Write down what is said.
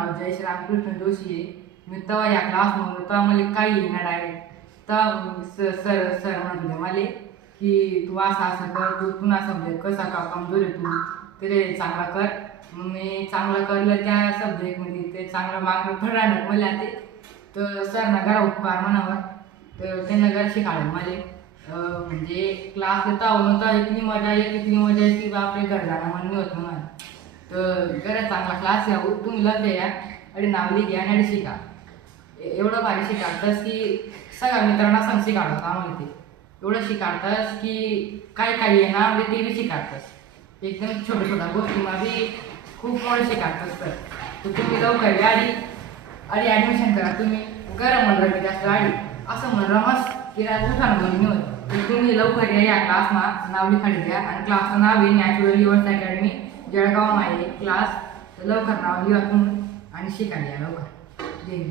नाव जय श्री रामकृष्ण जोशी आहे. मी तेव्हा या क्लासमध्ये तेव्हा मला काही येईना डायरेक्ट. तेव्हा सर म्हणत होते मला की तू असं असं कर, तू पुन्हा सब्जेक्ट कसा का कमजोर आहे तू, तरी चांगला कर. मग मी चांगलं करलं त्या सब्जेक्टमध्ये, ते चांगलं मार्क पडणार मला ते. तर सरना घरा उपकार म्हणावं, तर त्यांना घर शिकायला मला म्हणजे क्लास देता होता इतनी मजा येते की बापरे घर जाणं मन नाही होत मला. तर घरात चांगला क्लास या तुम्ही लक्ष द्या आणि नावली घ्या आणि शिका. एवढं भारी शिकाडतंस की सगळ्या मित्रांना सांग शिकाडत आम्हाला ते. एवढं शिकाडतंस की काय काय आहे ना म्हणजे ते बी शिकाडतंस. एकदम छोट्या छोट्या गोष्टीमा बी खूप मोठं शिकाडतंस. तर तुम्ही लवकर या आणि ॲडमिशन करा. तुम्ही गरम म्हणलं मी जास्त आधी असं म्हणलं मस्त की दुसरा म्हणून होतं. तर तुम्ही लवकर या क्लासमा नाव लिखाडी द्या. आणि क्लासचं नाव आहे नॅचरल लिव्हर्स अकॅडमी जळगाव आहे क्लास. तर लवकर नाव लिहा तुम्ही आणि शिकायला या लवकर. जय हिंद.